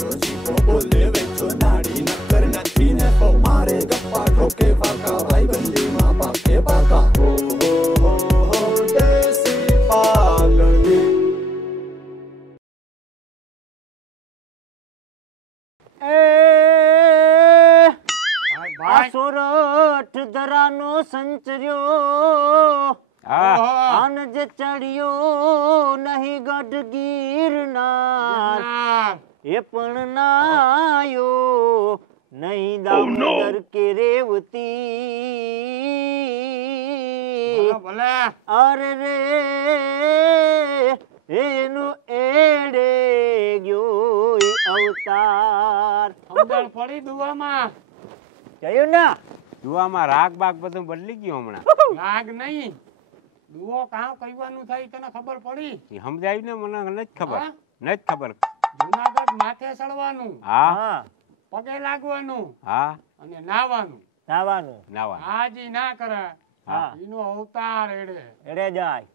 ગયો જીવો બોલે વેચો નાડી નકર નથી ને તો મારે ગપ્પા ઠોકે પાકા ભાઈબંધીમાં પાકે પાકા હો હો હો દેશી પાલડી સોરઠ ધરાનો સંચર્યો આન જે ચડ્યો નહીં ગઢ ગીરનાર એ પણ નાયો નહીં દામોદર કે રેવતી અરે રે એનો એડે ગયો અવતાર પડી દુવામાં જયું ના દુવામાં રાગ બાગ બધું બદલી ગયું હમણાં રાગ નહીં દુઓ કાં કઈવાનું થાય તને ખબર પડી સમજાયું ને મને નથી ખબર નથી ખબર જુનાગઢ માથે ચડવાનું હા પગે લાગવાનું હા અને નાવાનું નાવા હાજી ના કરે એનો અવતાર એડે જાય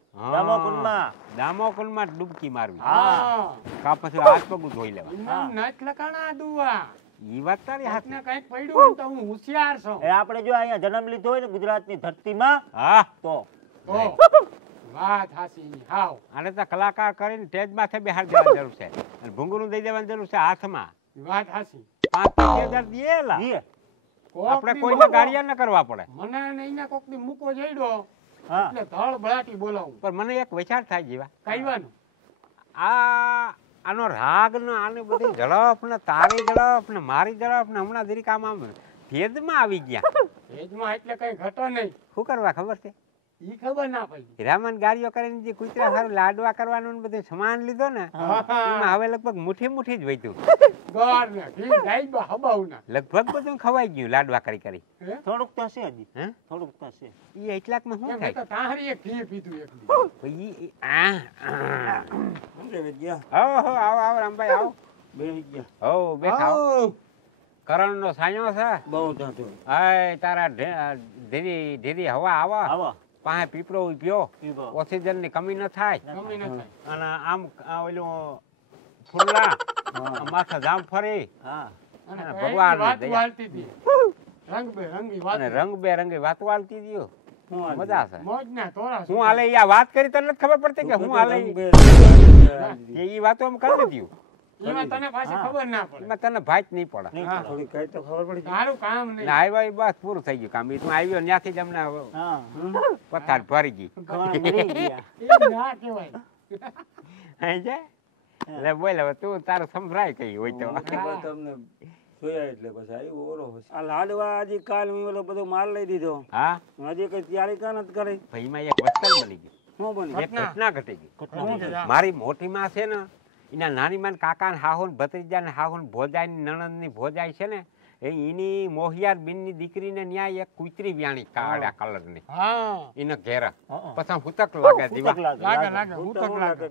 દામોકુંડમાં ડૂબકી મારવી હા કા પછી હાથ પગ ધોઈ લેવા નથ લખાણા દુવા ઈ વાત તારી હાથ ને કઈક પડ્યું તો હું હોશિયાર છું એ આપણે જો અહીંયા જન્મ લીધો હોય ને ગુજરાતની ધરતીમાં હા તો વાત હાસી હાવ આને તો કલાકાર કરીને સ્ટેજ માથે બેહાડ દેવાની જરૂર છે અને ભૂંગળું દઈ દેવાની જરૂર છે હાથમાં વાત હાસી 5,000 દીએલા આપણે કોઈને ગાળિયા ન કરવા પડે મને નહીં ને કોક ની મૂકો જઈડો એટલે ધળ ભળાટી બોલાવું પણ મને એક વિચાર થાય જીવા કઈવાનું આનો રાગ ને આને બધી ઝડપ ને તારી ઝડપ ને મારી ઝડપ ને હમણાં જરીક આમ ભેદમાં આવી ગયા ભેદમાં એટલે કઈ ઘટો નહીં શું કરવા ખબર છે ઈ ખબર ના પડી હીરામન ગાડીઓ કરીને જે કુતરા સારું લાડવા કરવાનું બધું સામાન લીધો ને એમાં હવે લગભગ મુઠ્ઠી જ વૈતું લગભગ બધું ખવાઈ ગયું લાડવા કરી કરી થોડુંક તો છે હજી થોડુંક તો છે ઈ એટલાકમાં શું થાય તાહરી એક ઘી પીધું એક આવો આવો રામભાઈ આવો બેઠા કરણનો સાયો છે બહુ જાતો હાય તારા ધીરી હવા આવો પાસે પીપળો ઉભ્યો ઓક્સિજન ની કમી ન થાય અને આમ ઓલું ફૂલડા માથા જામ ફરી ભગવાન રંગબેરંગી વાતો વાલતી દયો મજા છે હું હાલે આ વાત કરી તને નથી ખબર પડતી કે હું હાલે એ વાતો એમ કરી દીધું એમાં તને પાછી ખબર ના પડે એમાં તને ભાઈ નહીં પડે થોડી કઈ તો ખબર પડી તારું કામ નહીં આવ્યો બસ પૂરું થઈ ગયું કામ તું આવ્યો ત્યાંથી જ અમને પથાર ભરી ગઈ ના કહેવાય એટલે બોલ હવે તું તારું સંભળાય કઈ હોય તો તમને જોયા એટલે પછી આવ્યો ઓરો આ લાડવા હજી કાલ મેં બધો માલ લઈ દીધો હા હજી કઈ તૈયારી કાં નથી કરી ભાઈ માં એક વસ્તુ મળી ગઈ શું બની એક ઘટના ઘટી ગઈ મારી મોટી માં છે ને એના નાની માં કાકા ને હાહુ ને ભત્રીજા ને હાહુ ને ભોજાઈ નણંદ ની ભોજાઈ છે ને એની મોહિયાર બેન ની દીકરી ને ન્યાય એક કુતરી વ્યાણી કાળા કલર ની એને ઘેર પછી હુતક લાગે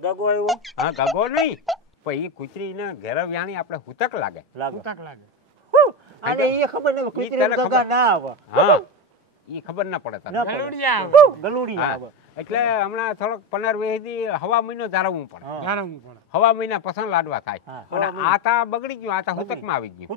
ગગો આવ્યો હા ગગો નહીં પણ એ કુતરી ને ઘેર વ્યાણી આપણે હુતક લાગે અને એ ખબર ન કુતરી ગગા ના આવે હા એ ખબર ના પડે તને ગલુડિયા આવે એટલે હમણાં થોડોક 15-20 દી હવા મહિનો જાળવવું પડે હવા મહિના પસંદ લાડવા થાય અને આતા બગડી ગયું આતા હુતકમાં આવી ગયું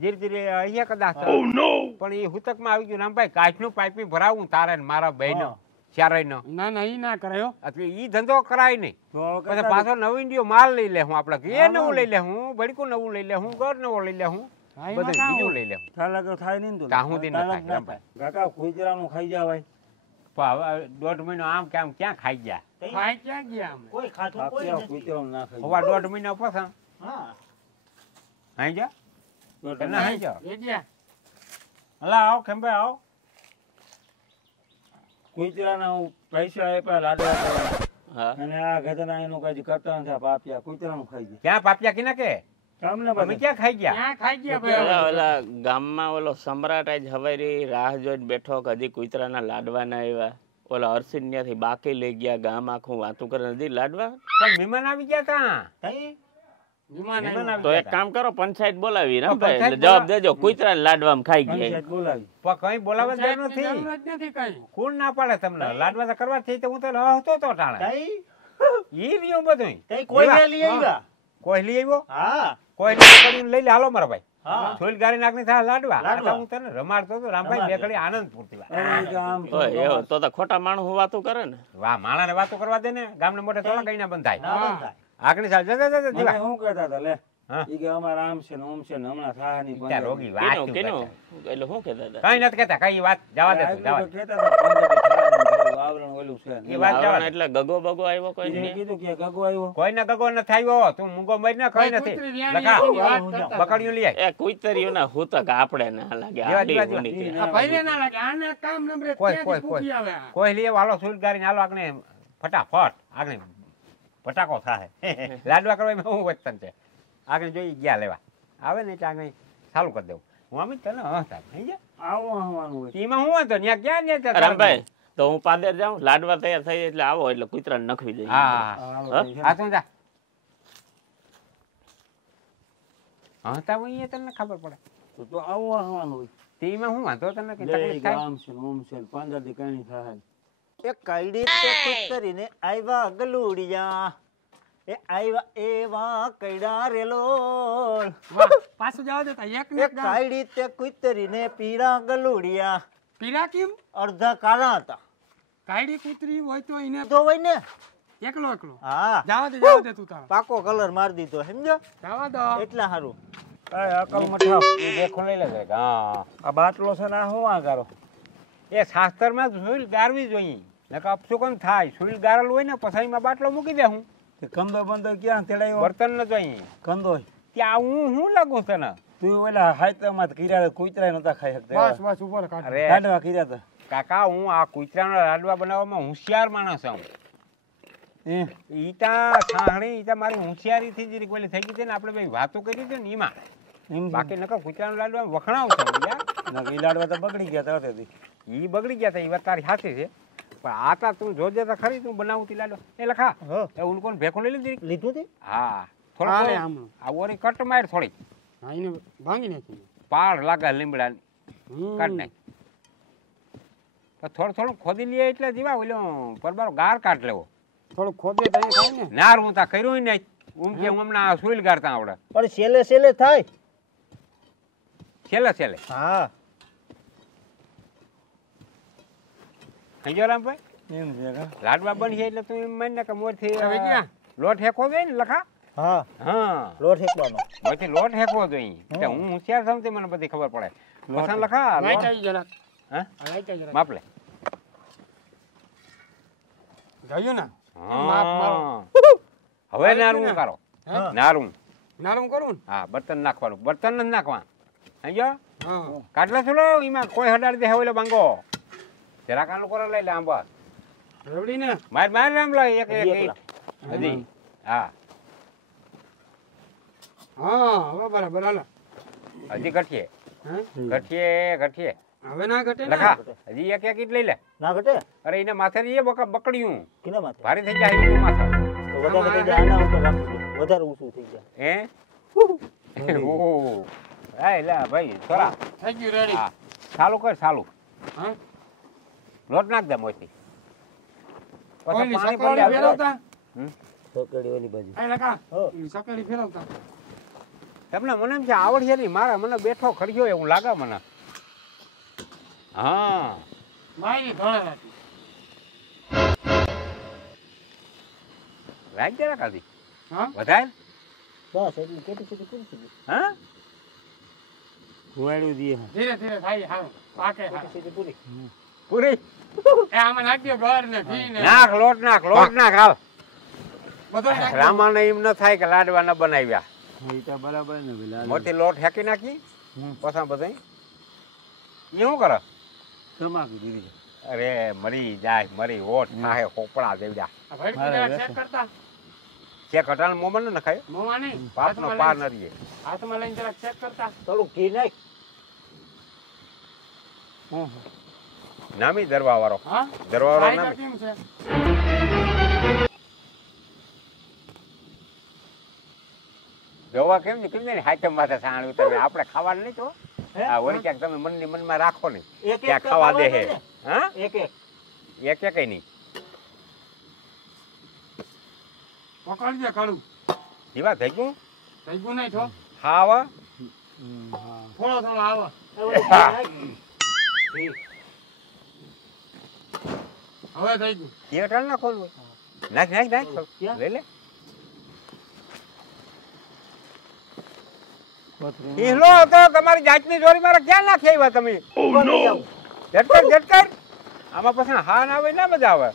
ધીરે ધીરે અહીંયા કદાચ પણ એ હુતકમાં આવી ગયું રામભાઈ કાચનું પાઇપિંગ ભરાવું તારે મારા બહેનો ચારે નો ના ઈ ના કરાયો એટલે ઈ ધંધો કરાય નહીં પછી પાછો નવો ઇન્ડિયો માલ લઈ લે હું આપણે એ નવું લઈ લે હું બડકું નવું લઈ લે હું ઘર નવો લઈ લે હું બધું બીજું લઈ લે થાય નહીં તાહું દિન થાય કાકા કુતરાનું ખાઈ જાવાય 1.5 મહિનો આમ કે આમ ક્યાં ખાઈ ગયા ખાઈ ક્યાં ગયા કોઈ ખાતું કોઈ કુતરાનું ના ખાઈ હવા 1.5 મહિના પછી હાઈ જા ના હાઈ જા હલા આવો ખેંભાઈ આવો કુતરાના પૈસા આપ્યા લાડવા અને આ ગધના એનું કઈ કરતા નથી પાપિયા કુતરાનું ખાઈ ગયા ક્યાં પાપિયા કિના કે તમે ક્યાં ખાઈ ગયા ઓલા ગામમાં ઓલો સમ્રાટ આજ હવારી રાહ જોઈને બેઠો હજી કુતરાના લાડવા ના આવ્યા ઓલા હર્ષિન ત્યાંથી બાકી લઈ ગયા ગામ આખું વાતું કરે નથી લાડવા મહેમાન આવી ગયા તો એક કામ કરો પંચાયત બોલાવી ને ભાઈ જવાબ દેજો કુતરા લાડવામાં ખાઈ ગયા કઈ બોલાવવા જ નથી કોણ ના પાડે તમને લાડવા તો કરવા છે હું તો હતો તો ટાણે ઈ રહ્યો બધું કોઈ લઈ આવ્યા કોઈ લઈ આવ્યો હા કોઈ કરીને લઈ લે હાલો મારા ભાઈ હા છોલ ગારી નાખની થાય લાડવા લાડવા. આ તો હું તને રમાડતો હતો રામભાઈ બે ઘડી આનંદ પૂરતી વાત. આમ ઓય, એવો તો ખોટા માણસ વાતો કરે ને. વાહ માણાને વાતો કરવા દે ને ગામને મોઢે થોડા કઈ ના બંધ થાય ના બંધ થાય. આગળ ચાલ જા મને શું કહેતા હતા લે હા. ઈ કે અમારે આમ છે ને ઓમ છે ને હમણાં સાહાની ત્યાં રોગી વાત કેનું શું કેનું કરતા? એટલે શું કહેતા હતા? કઈ નથી કેતા કઈ વાત જવા દે તું, જવા દે. કહેતા હતા પંજાબી ખાવાનું આવરણ ઓલું છે એ વાત જવા આવરણ દે. એટલે ગગો બગો આવ્યો કોઈ એને નહીં? કીધું કે ગગો આવ્યો કોઈને ગગો નથી આવ્યો તું મૂંગો મરી ને કઈ નથી કૂતરી વ્યાણી લખા એની વાત કરતા હતા. બકડીયું લઈ આય. એ કુતરીઓના હુતક આપણે ના લાગે. જેવા આડી જેવા ઊની કે. આ ભાઈને ના લાગે આને કામ નંબરે કોઈ, ત્યાંથી કોઈ. પૂકી આવે આ. કોઈ લઈએ હાલો સુલ ગારીને હાલો આગળ ફટાફટ આગળ ફટાકો થાય લાડવા કરવા એમાં હું વચન છે આગળ જોઈ ગયા લેવા આવે ને એટલે આગળ ચાલુ કરી દેવું હું આમ જ તને હતા થઈ ગયા આવો આવવાનું હોય એમાં હું હતો ત્યાં ક્યાં ને ત્યાં રામભાઈ તો હું પાદર જાઉં લાડવા તૈયાર થઈ જાય એટલે આવો એટલે કૂતરાને નખવી દઈએ. હા હાલો હા? ભાઈ, હા તું જા હા તા હું તને ખબર પડે તો આવો આવવાનું હોય તેમાં હું વાંધો તને કઈ જય તકલીફ થાય ગામ છે ને ઓમ છે ને પંજાબી કઈ થાય એ કાયડી તે કુતરીને આવ્યા ગલુડિયા એ આવ્યા એવા કૈડા રેલોલ વાહ, પાછું જવા દેતા એક ને એ એક ગામ. કાયડી તે કુતરીને પીળા ગલુડિયા પીરા કેમ અડધા કાળા હતા કાયડી કૂતરી હોય તો એને તો હોય ને એકલો એકલો હા જવા દે તું તારા પાકો કલર મારી દીધો સમજો જવા દો. એટલા સારું અકલ મઠાવ એ દેખો લઈ લેજે હા આ બાટલો છે ને આ શું આ કરો એ શાસ્ત્રમાં સુઈલ ગારવી જોઈએ નકર અપશુકન થાય સુઈલ ગારેલું હોય ને પસાઈમાં બાટલો મૂકી દે હું તે કંદો બંદો ક્યાં તેડાયો બર્તન ન જોઈએ કંદો ત્યાં હું લાગુ તને તું ઓલા હાઈતમાં કિરા કુતરા નતા ખાઈ શકતા બસ બસ ઉપર કાઢ. અરે કાઢવા કર્યા હતા કાકા હું આ કુતરાના લાડવા બનાવવામાં હોશિયાર માણસ છું ઈટા છાહણી ઈટા મારી હોશિયારીથી જ પેલી થઈ ગઈ છે ને આપણે ભાઈ વાતો કરી છે ને એમાં એમ બાકી નકર કુતરાનો લાડવા વખણાવ છું યાર ઈ લાડવા તો બગડી ગયા તરત ઈ બગડી ગયા હતા એ વાત તારી સાચી છે પણ આતા તું જોજે તો ખરી તું બનાવતી લાડવા એ લખા એ ઉલકોન ભેખું લઈ લીધી લીધું તે હા હા રે થોડું આમ. આ ઓરી કટ માર થોડી હા, એને ભાંગી નાખી. પાડ લાગે લીમડા હમ. કાઢ નાખ તો થોડું થોડું ખોદી લઈએ એટલે જીવા ઓલો પરબારો ગાર કાઢ લેવો થોડું ખોદે તો એ ખાય ને. નાર હું તા કર્યું નહીં કે હું હમણાં સુઈલ ગારતા આવડે પણ છેલ્લે છેલ્લે થાય છેલ્લે છેલ્લે હા સમજો રામભાઈ એમ છે કા લાડવા બનશે એટલે તું એમ માન ને કે મોરથી હવે ગયા? લોટ હેકો જોઈએ ને લખા હા હા લોટ હેકવાનો મોરથી લોટ હેકવો જોઈએ એટલે હું હોશિયાર છું તે મને બધી ખબર પડે પસંદ લખા લાઈટ લોટ. આવી જરાક. હા આ લાઈટ આવી જરાક. માપ લે જોયું ને? હા. માપ મારો. હવે નારું કરો હા. નારું નાનું કરું ને? હા બર્તન નાખવાનું બર્તન જ નાખવા સમજો હા. કાઢલા છો એમાં કોઈ હડાડી દે ઓલો બાંગો જરાક આનું કરો લઈ લે આંબા રેવડી ને? માર માર રામ લો એક એક હજી ઈંટ. હજી હા હા, હવે બરાબર હાલો. હજી ગઠીએ હે? ગઠીએ હવે ના ઘટે ને? લખા હજી એક ઈંટ લઈ લે ના ઘટે અરે એને માથે લઈએ બકડ્યું કિના માથે ભારી થઈ જાય એનું માથે તો વધારે થઈ જાય આના ઉપર રાખી દો વધારે ઊંચું થઈ જાય હે ઓહો હા લા ભાઈ થોડા થઈ ગયું રેડી. હા ચાલુ કર ચાલુ હા? લોટ નાખ દે મોટી ઓલી પછી પાણી સકરડી પડી આવે. ફેરવતા? સકડી ઓલી બાજુ એ લખા. હો. ઓલી સકરડી ફેરવતા. તમને મને એમ છે આવડશે નહીં મારા મને બેઠો ખડ્યો એવું લાગે મને હા માયની ધોળે રાખી. રાખ જરા કાઢી હા? વધારે બસ એટલી કેટી સુધી પૂરી થઈ ગઈ હા હુવાડ્યું દીએ ધીરે ધીરે થાય હારું. પાકે હારું. કેટી સુધી પૂરી પૂરી એ આમાં નાખી દો ઘર ને ઘી ને નાખ લોટ નાખ હાલ બધું નાખી દો. રામાને એમ ન થાય કે લાડવા ન બનાવ્યા ઈ તો બરાબર ને પેલા મોટી લોટ હેકી નાખી હમ. પછી બધા એ શું કરે તમાકુ દીધી અરે મરી જાય મરી ઓઠ થાય હોપડા દેવડા આ ભડકી જરા ચેક કરતા. જે કટાણ મોમાં ન નખાય મોંમાં નહીં. પાપનો હાથમાં પાર લઈને- ન રહીએ હાથમાં લઈને જરાક ચેક કરતા. થોડું ઘી નાખ નામી દરવા વાળો હા? દરવા વાળો સાઈઝ નામી કેમ છે? જોવા કેમ ને હાથમ માથે સાણ્યું તમે આપણે ખાવાનું નહીં તો હા વળી ક્યાંક તમે મનની મનમાં રાખો નહીં એક એક ક્યાં ખાવા દે હે ને? હા એક એક એક નહીં પકડી દે કડું. જીવા થઈ ગયું થઈ ગયું નહીં તો? હાવ થોડો થોડો આવો હવે થઈ ગયું થિયેટર ના ખોલવું નાખ નાખ નાખ લઈ લે ઈલો તો તમારી જાતની ચોરી મારે ક્યાં નાખી આવ્યા તમે ઝટકર ઝટકર આમાં પછી હા ના આવે ના મજા આવે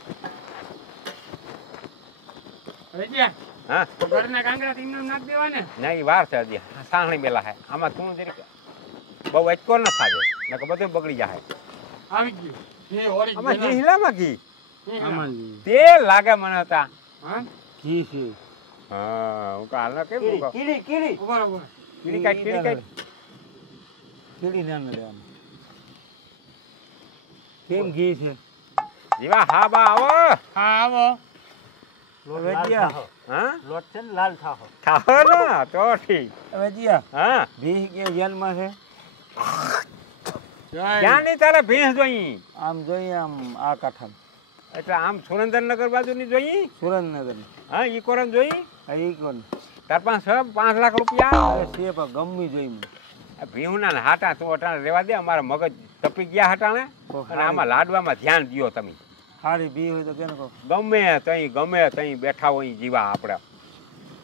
હા ઘરના કાંગરા તીન નાખ દેવા ને ના એ વાર છે હજી સાંભળી મેલા હે આમાં તું જરીક બહુ અચકો ન થાજે નકર બધું બગડી જાય આવી ગયું એ ઓરી આમાં જીહલામાં ઘી આમાં તે લાગે મને હતા હા ઘી છે હા હું કાલ ના કેમ કહું કીડી કીડી બરોબર કીડી કાઢ કીડી કાઢ કીડી ના લેવાનું કેમ ઘી છે જીવા હા બા આવો હા આવો હા લોટ છે ને લાલ થાહો ખાઓ ને તો ઠીક હવે જીયા હા ઘી કે જેલમાં છે ક્યાં નહીં તારે ભેંસ જોઈ આમ જોઈએ આમ આ કાંઠામાં એટલે આમ સુરેન્દ્રનગર બાજુ ની જોઈ સુરેન્દ્રનગર હા ઈ કોરન જોઈ એ કોણ તાર પાસે 5 લાખ રૂપિયા અરે છે પણ ગમી જોઈ મને ભીહુના હાટા તું અટાણે રેવા દે અમારા મગજ તપી ગયા હટાણે અને આમાં લાડવામાં ધ્યાન દ્યો તમે સારી બી હોય તો કેને કહો ગમે તઈ બેઠા હોય ઈ જીવા આપણે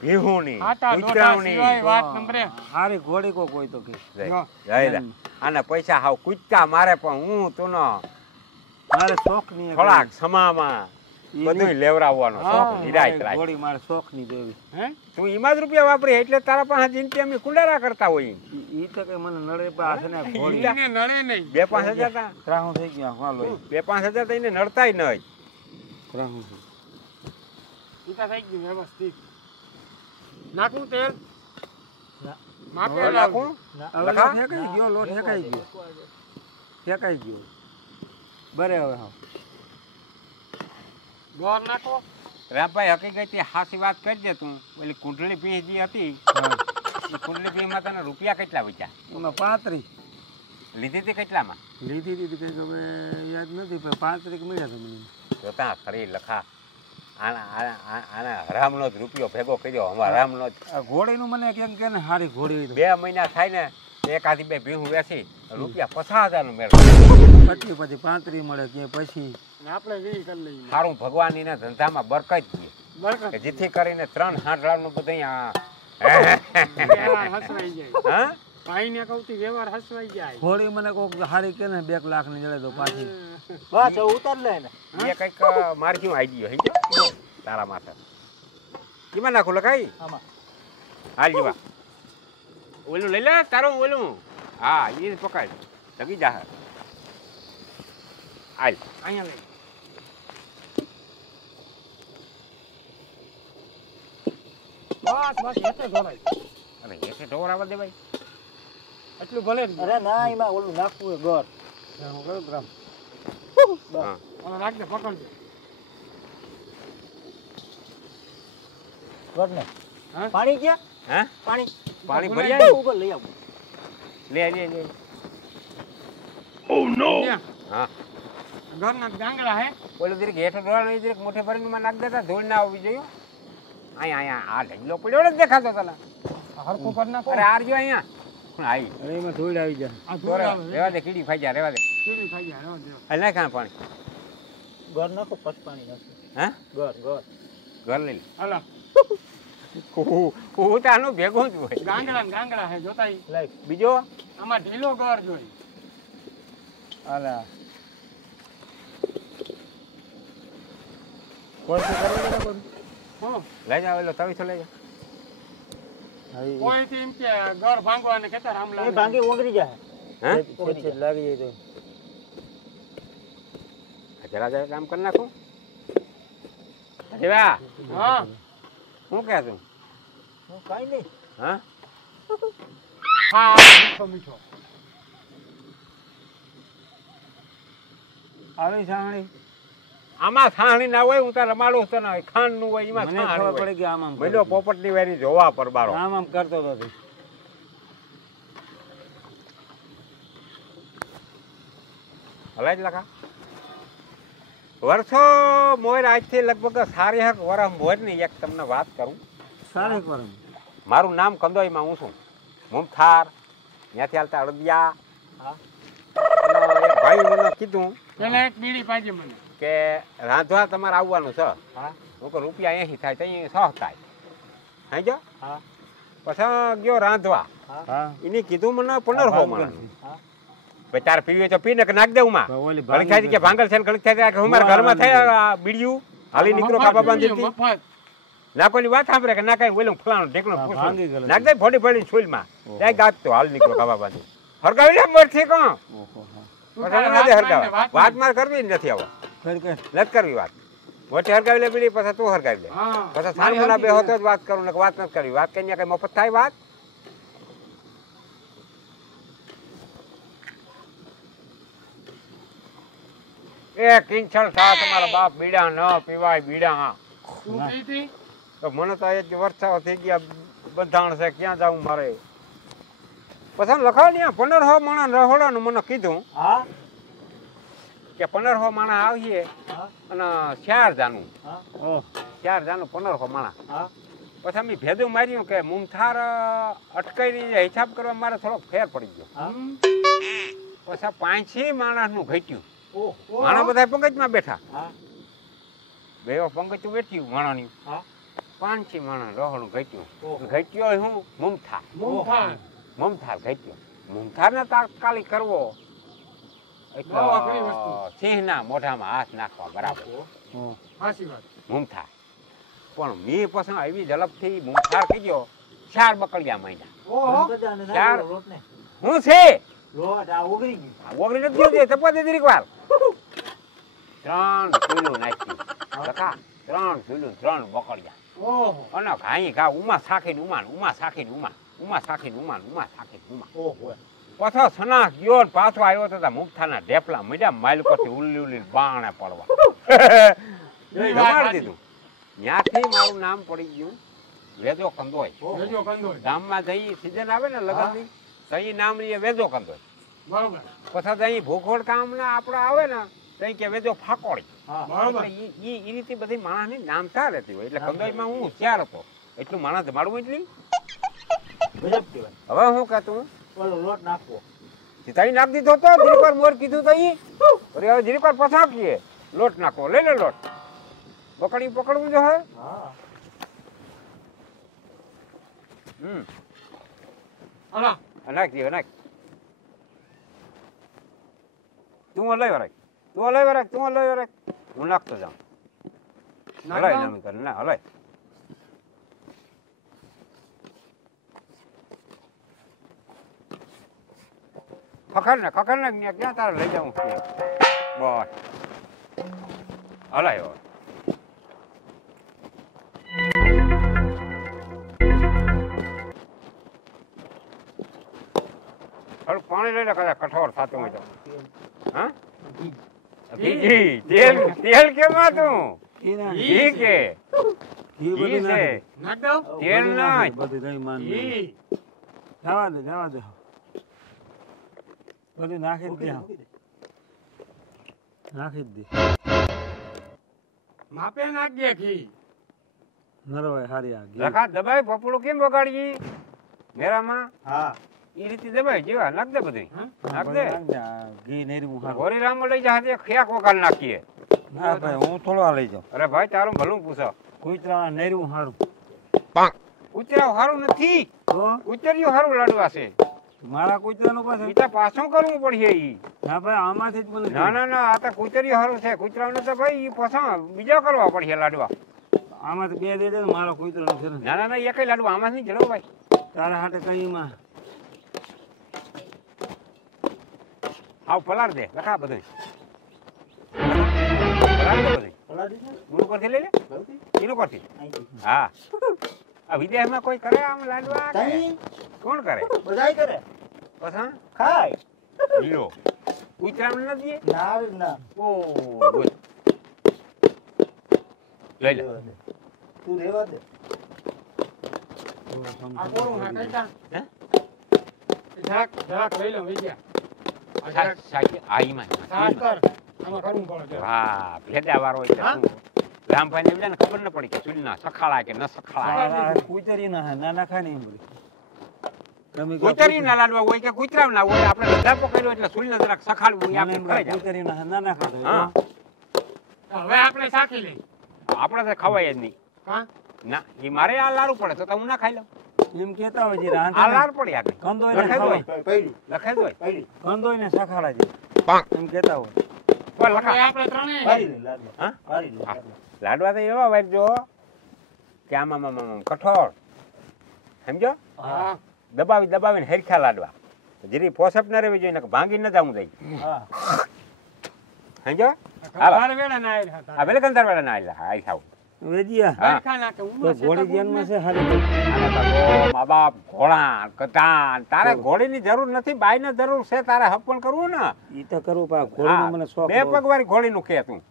ભીહુની આટા દોટા કૂતરાઓની સિવાય વાત નંબરે સારી ઘોડી કો કોઈ તો કે જય આના પૈસા હાવ કૂચકા મારે પણ હું તું મારે શોખ ની થોડાક સમામાં બધું લેવરાવવાનો શોખ નિરાય રાય ઘોડી મારે શોખ ની દેવી હે તું ઈમાં જ રૂપિયા વાપરી એટલે તારા પાસે જિંદગી અમે કુંડારા કરતા હોય ઈ તો કે મને નડે પણ છે ને ઘોડી એને નડે નહીં 2-5 હજાર તા ત્રાહું થઈ ગયા હાલો 2-5 હજાર તો એને નડતાય નહીં ત્રાહું છે ઈતા થઈ ગયું વ્યવસ્થિત નાખું તેલ માપે લોટ નાખું? હવે લખા? ફેંકાઈ ગયો લોટ ફેંકાઈ ગયો બરે હવે હા ગોળ નાખો રામભાઈ હકીકત હાસી વાત કરજે તું ઓલી કુંડળી ભી જે હતી એ કુંડળી ભીમાં તને રૂપિયા કેટલા વેચ્યા એમાં 35 લીધી હતી કેટલામાં લીધી હતી કંઈક હવે યાદ નથી પણ 35 મળ્યા હતા મને જોતા ખરી લખા આના હરામનો જ રૂપિયો ભેગો કર્યો અમારા હરામનો જ આ ઘોડીનું મને કેમ કે ને હારી ઘોડી હોય 2 મહિના થાય ને એકાદી 2 ભીહું વેચી રૂપિયા 50,000 નું મેળ પછી 35 મળે કે પછી અને આપણે વી કરી લઈએ સારું ભગવાનની ના ધંધામાં બરકત છે બરકત કે જેથી કરીને 3 હાંડળા નું બધું વ્યવહાર હસવાઈ જાય હા ભાઈને કહું તી વ્યવહાર હસવાઈ જાય ઘોડી મને કોક હારી કે ને 2 લાખ ની જડે તો પાછી બસ ઉતાર લે ને એ કઈક મારી શું આઈડિયો હે તારા માથે કેમાં નાખું લખાઈ આમાં હાલ જીવા ઓલું લઈ લે તારું ઓલું હા એ પકડ લગી જા હાલ અહીંયા લઈ બસ બસ એટલે ઢોળાય અરે એસે ઢોરાવા દે ભાઈ એટલું ભલે જ અરે ના એમાં ઓલું નાખવું હોય ગોળ હું કરું ગ્રામ હા ઓલો નાખજે પકડજે ગોળ ને હા? પાણી ક્યાં હા પાણી પાણી ભરી આવ્યું ઉપર લઈ આવું લે લે લે ત્યાં હા ઘરના ગાંગડા હે ઓલું જરીક હેઠો ઢોળાનો જરીક મોઢે ભરીને માં નાખ દેતા ધોળ ના આવવી જોઈએ અહીંયા આ ઢગલો પડ્યો ને દેખાતો તને હરખું કરી નાખો અરે આરજો અહીંયા આઈ અરે એમાં ધૂળ આવી જાય આ ધોળ આવે રેવા દે કીડી ખાઈ જા રેવા દે ચીડી ખાઈ જાય રહેવા દે. હાલ નાખ આ પાણી ગોળ નાખો પછી પાણી નાખો હા ગોળ ગોળ ઘર લઈ લે હાલો હું તો આનું ભેગું જ હોય ગાંગડા ને ગાંગડા હે જોતા ઈ. લઈ બીજો આમાં ઢીલો ગોળ જોઈ આલા હો લઈ જાવ એલો તવીસો લઈ જા કોઈ થી એમ કે ઘર ભાંગવાને કેતા રામ એ લાગે ભાંગી ઓગળી જાય હા લાગી જાય તો જરા જરા કામ કરી નાખું રેવા હા શું કહે તું હું કાઈ નહીં હા હા મીઠો મીઠો આવી સાંભળી આમાં છાણી ના હોય હું તાર રમાડું તો ના હોય ખાંડ નું હોય એમાં મને ખબર પડી કે આમ આમ મહિલો પોપટ ની વેરી જોવા પર બારો આમ આમ કરતો હતો તે. હલાય જ લખા વર્ષો મોર આજથી લગભગ સારી વરસ મોર ની એક તમને વાત કરું સારી કરો મારું નામ કંદોઈમાં હું છું મુમથાર ત્યાંથી હાલતા અડદિયા. એક ભાઈ મને કીધું પેલા એક બીડી પાજી મને કે રાંધવા તમારે આવવાનું છે. હું કહું રૂપિયા 80 થાય તો 100 થાય. સમજો? પછી ગયો રાંધવા. એની કીધું મને 1500 માણસનું. ભાઈ તારે પીવી હોય તો પીને કે નાખ દેવું માં. ઘણી થાય કે ભાંગલ છે ઘણી થાય કે અમારા ઘરમાં થાય બીડીયું હાલી નીકળો કાપા બાંધી ના કોઈની વાત સાંભળે કે ના કઈ બોલું ફલાણું ઢેકણું નાખ દે ફોડી ફોડી છોલમાં ત્યાં ગાતો હાલ નીકળો કાપા બાંધી હરગાવી લે મરથી કોણ હરગાવ વાત માર કરવી નથી આવો નથી કરવી વાત મોટી હરગાવી લે બીડી પછી તું હરગાવી લે પછી સામે બે હોતો જ વાત કરું ને વાત નથી કરવી વાત કઈ કઈ મફત થાય વાત. એ કિંચળ થા તમારા બાપ બીડા ન પીવાય બીડા. તો મને તો એક વર્ષાઓ થઈ ગયા બંધાણ છે ક્યાં જાવું મારે. પછી લખાવ ને 1500 માણસ રહોડાનું મને કીધું કે 1500 માણસ આવીએ અને 4 જાનું 1500 માણસ. પછી અમે ભેદું માર્યું કે મુમથાર અટકાઈ હિસાબ કરવા મારે થોડોક ફેર પડી ગયો. પછી 5 માણસનું ઘટ્યું. માણસ બધા પંકજમાં બેઠા બે પંકજ બેઠ્યું માણસની 5 માણસ રહોડું ઘટ્યું. ઘટ્યો હું મુમથાર ઘટ્યો. મુમથારને તાત્કાલિક કરવો એટલે સિંહના મોઢામાં હાથ નાખવા બરાબર મુમથાર. પણ મેં પછી એવી ઝડપથી મુમથાર થઈ ગયો 4 બકડિયા માંડ્યા. 4 હું છે ઓગળી નથી ગયો તપવા દે દીરીક વાર 3 કિલો નાખ્યું લખા 3 કિલો 3 બકડિયા અને ઘાઈ ઘા ઉમા સાખીને ઉમા સાખીને ઉમા પાછો સના ગયો પાછો આવ્યો તો મુમથારના ઢેપલા મળ્યા માઇલ પરથી ઉલ્લી બાણે પડવા જમાડી દીધું. ત્યાંથી મારું નામ પડી ગયું વેદો કંદોય. ગામમાં જઈ સીઝન આવે ને લગનની તઈ નામ લઈએ વેદો કંદોય. પછી અહીં ભૂખોડ કામ ના આપડે આવે ને તઈ કે વેદો ફાકોડી. એ રીતે બધી માણસની નામતા રહેતી હોય એટલે કંદોયમાં હું હોશિયાર હતો એટલું માણસ જમાડવું એટલી. હવે હું કહેતું લોટ નાખવો તઈ નાખ દીધો તો જીરીકવાર મોર કીધું તઈ હવે જીરીકવાર પછાકીએ લોટ નાખવો લઈ લે લોટ પકડી પકડવું જો હે. નાખ દે નાખ તું લઈ વરાય હું નાખતો જાઉં હલાય નામ કર ના હલાય. ખખર ને ક્યાં તારે લઈ જાઉં બસ હલાય થોડું પાણી લઈ લે કદાચ કઠોળ થતું હોય તો. હા તેલ કેમ હતું ઘી કે ઘી છે તેલ નહીં જવા દે બધું નાખી જ દે માપે નાખજે ઘી નરવાય હારી આ લખા દબાઈ પપડું કેમ વગાડી મેરામાં એ રીતે દબાઈ જેવા નાખ દે બધું નાખ દે ઘી નેરું ગોરી રામ લઈ જા દે ખેક વગાડ નાખીએ. ના ભાઈ હું થોડો લઈ જાઉં. અરે ભાઈ તારું ભલું પૂછો કુતરા નેરું હારું કુતરા હારું નથી કુતરીઓ હારું લાડવા છે. મારા કુતરાનું પાસે ઈ તો પાછું કરવું પડશે ઈ. ના ભાઈ આમાંથી જ મને ના આ તો કુતરીઓ હારું છે કુતરાઓને તો ભાઈ ઈ પાછા બીજા કરવા પડશે લાડવા. આમાંથી 2 દે દે ને મારો કુતરાનો છે ને. ના એકય લાડવા આમાં નહીં ચલો ભાઈ તારા હાટે કઈ માં આવ પલાળ દે લખા બધું પલાળ દે બધું ગુરુ પરથી લઈ લે એનું પરથી. હા આ વિદેશમાં કોઈ કરે આમ લાડવા કોણ કરે બધાય કરે પછી ખાય હીરો કુતરાને ન દે ના ઓ લઈ લે તું રેવા દે આ કોરું હા કઈતા હે જરાક લઈ લો વિદ્યા આમાં કરવું પડે. હા ભેદા વાળો રામભાઈ ને ખબર ન પડી કે ચૂલના સખાળા કે ન સખાળા કુતરી ના ના નાખા નહીં તમે કુતરીના લાડવા હોય કે કુતરાના હોય, આપણે લધાપો કર્યો એટલે સુરીને જરાક સખાડવું, એ આપણે ખવાઈ જાય. કુતરીના ના ના ખાતો. હા, હવે આપણે સાકી લઈ. આપણે તો ખવાય જ નહીં. હા ના, એ મારે આ લાડુ પડે તો હું ના ખાઈ લઉં. એમ કેતા હોય છે આ લાડ પડી આગળ કંદોય લખાય હોય, પૈડી લખાય હોય. કંદોય ને સખાડા છે પાંખ. એમ કેતા હોય. પણ હવે લખા. આપણે ત્રણેય પાડી લે લાડવા હા? પાડી લે હા. લાડવા. લાડવા તો એવા વાંચજો કે આમાં કઠોળ, સમજો, હા દબાવીને હરખા લાડવા, જેરી પોસપ ન રહેવી જોઈએ, ભાંગી ન જવું જોઈએ, હા સમજો. હાલો. બાર વેળા ના આયા હતા. આ પેલે કંતાર વાળા ના આવેલા, આ ખાવ. વેજિયા હા. ખા નાખે, તો ઉંમર છે ઘોડી તો ધ્યાનમાં છે હારી. મા બાપ ઘોડા કટાન, તારે ઘોડીની જરૂર નથી, બાઈને જરૂર છે, તારે હપણ કરવું ને. ઈ તો કરું પા ઘોડીનો મને શોખ બે બહુ. પગવાળી ઘોડીનું કે તું.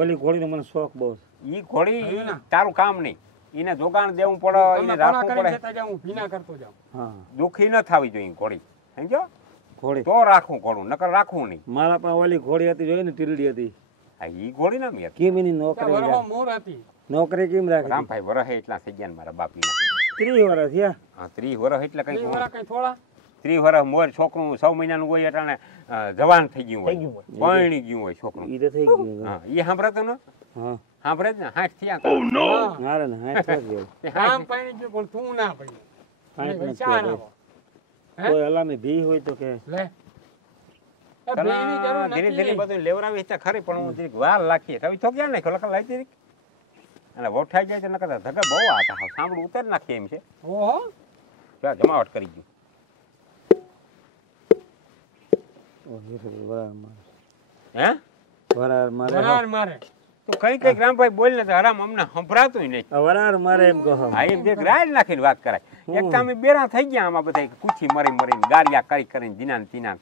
ઓલી ઘોડીનો મને શોખ બહુ. ઈ ઘોડી ઈ તારું કામ નહીં, એને જોગાણ દેવું પડે, તમે એને કોના રાખવું કરી પડે, જતા જાઉં, હું ભીના કરતો જાઉં. હા દુખી ન થવી જોઈએ ઘોડી, સમજો. ઘોડી તો રાખવું ઘોડું, નકર રાખવું નહીં. મારા પાસે ઓલી ઘોડી હતી જોઈ ને ટીલડી હતી. આ ઈ ઘોડી ના મેર. કેમ એની ત્યાં નોકરી વરહો રાખી? મોર હતી. નોકરી કેમ રાખી? રામભાઈ વરહ એટલા થઈ ગયા ને મારા બાપીના. 30 વર્ષ થયા. હા, 30 વરહ એટલે કઈ ઈ વરા કઈ થોડા 30 વરહ મોર છોકરું 6 મહિનાનું હોય એટલે જવાન થઈ ગયું હોય, પરણી ગયું હોય છોકરું. ઈ તો થઈ ગયું. હા, ઈ સાંભળતો ને, હા સાંભળે જ ને, 60 થયા તો. મારે ને હા થઈ ગયું. તે કામ 60 પાણી ગયું પણ તું ના પડી. કાંઈ અને નથી વિચાર કર્યું. આવો. હે? કોઈ અલામે ભી હોય તો કે લે એ બેયની જરૂર ધીરે ધીરે નથી. બધું લેવરાવી છે ખરી, પણ હું જરીક વાર લાખીએ તો તો ક્યાં નાખ્યો લખા લાવી દીધી અને વોઠાઈ જાય તો નકર ધગા બહુ આતા હાવ સાંભળું ઉતર નાખીએ એમ છે. ઓહો જો જમાવટ કરી ગયું. ઓ હીરો વરાર મારે. હે વરાર મારે. વરાર મારે. તો કઈ રામભાઈ બોલ ને તો હરામ અમને સંભળાતું નહીં. આ વરાર મારે એમ કહો. હા, એમ જે રાડ નાખીને વાત કરાય. એક તો અમે બેરા થઈ ગયા આમાં બધા કુઠી મરીને ગારિયા કરીને જીનાન તીનાન.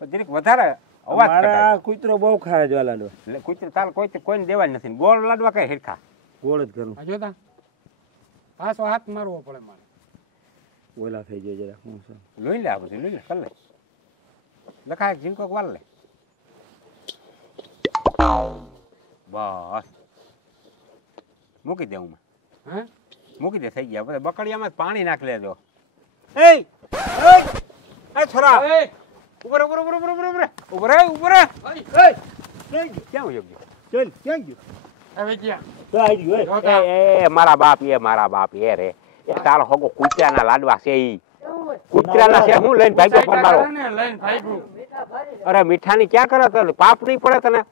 પણ જરીક વધારે અવાજ મારા કઢાય. આ કૂતરો બહુ ખાય જો લાડવા. એટલે કુતરું તાલ કોઈને દેવા જ નથી. ગોળ લાડવા કઈ હેરખા. ગોળ જ કરું. આ જોતા પાછો હાથ મારવો પડે મારે. ઓલા થઈ જાય જરા હું છે. લોહી લે આ બધું, લોહી લે, કર લે. લખાય ઝીંકો વાળ લે. બસ મૂકી દે હું. હે મૂકી દે, થઈ ગયા. બધા બકડિયામાં જ પાણી નાખ લેજો. એ એ છોરા, એ ઉપર ઉપર ઉપર ઉપર ઉપર ઉપર ઉપર ક્યાં યોગ્ય? ચલ ક્યાં ગયો? હવે ગયા તો આવી ગયો. જોતા એ મારા બાપ એ રે, એ તારો હગો કૂતરાના લાડવા છે. ઈ કૂતરાના છે, હું લઈને ભાગ્યો પણ મારો. ને લઈને ભાગ્યું. અરે મીઠાની ક્યાં કરે તને? પાપ નહીં પડે તને?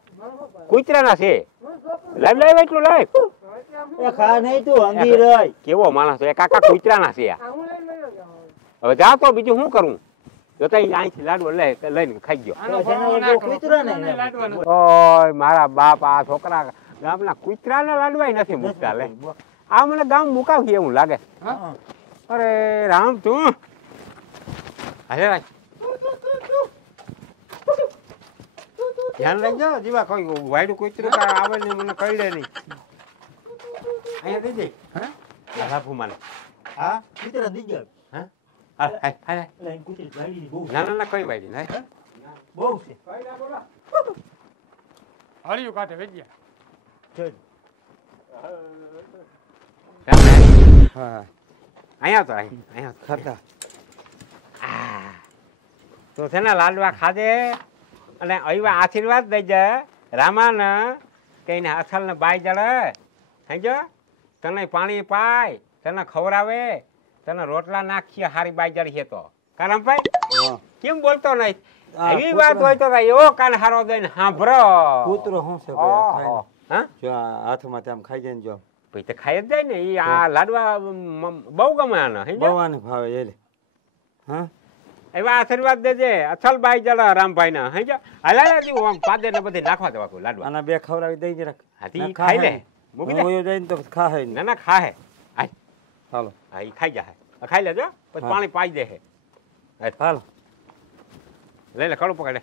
કૂતરાના છે. લાવ લાવ એટલું લાવ. એ ખા નહીં તું અંધી રહી. કેવો માણસ છે કાકા? કૂતરાના છે. હવે જા તો બીજું શું કરું? જોતા અહીંથી લાડવો લઈને ખાઈ ગયો. આનો તો ભણવો જેના ના કોઈ કરો. કૂતરા નહીં કૂતરાને લાડવાનું. ઓય મારા બાપ, આ છોકરા ગામના કૂતરાના લાડવાય નથી મૂકતા. લે આ મને ગામ મુકાવી એવું લાગે. હા? અરે રામ તું હાલે રાખ. ધ્યાન રાખજો જીવા, કોઈ વાયડું કૂતરું આવે ને મને કહી દે નહીં. અહીંયા દઈ દે. હા લાભુ મને. હા કૂતરા દીજે હા હાલ હાલ હાલ. લઈને કૂતરી વાડી બહુ ના ના ના કઈ વાયડી ના. બહુ છે હળિયું કાઢે વેજ્યા. ચલ હા અહીંયા તો અહીંયા ખાતા. તો છે ને લાડવા ખાધે અને એવા આશીર્વાદ દઈ જાય રામાન કે એને અસલ ને બાઈ જડે, સમજો, તને પાણી પાય, તને ખવડાવે, તને રોટલા નાખીએ, હારી બાઈ જડી છે તો. કારમભાઈ કેમ બોલતો નહીં? એવી વાત હોય તો એવો કાન હારો દઈને સાંભળો. કૂતરો શું છે ઓહો. હા જો આ હાથમાં તેમ ખાઈ જાય ને જો પછી તો ખાઈ જ જાય ને. એ આ લાડવા બહુ ગમે આને, સમજો. બવાને ભાવે એટલે. હા એવા આશીર્વાદ દેજે અસલ બાઈ જડા રામભાઈ ના, સમજો. હલાલા જેવું આમ પાદે ને બધે નાખવા દેવા લાડવા. આના બે ખવડાવી દઈ જરાક. હાથી ખાઈ લે, મૂકી દે. હું જાય ને તો ખાહે નહીં. ના ના ખાહે. હાય હાલો હા, ઈ ખાઈ જાય. ખાઈ લેજો પછી હા. પાણી પાઈ દે. હાલો લઈ લે, કડું પકડે.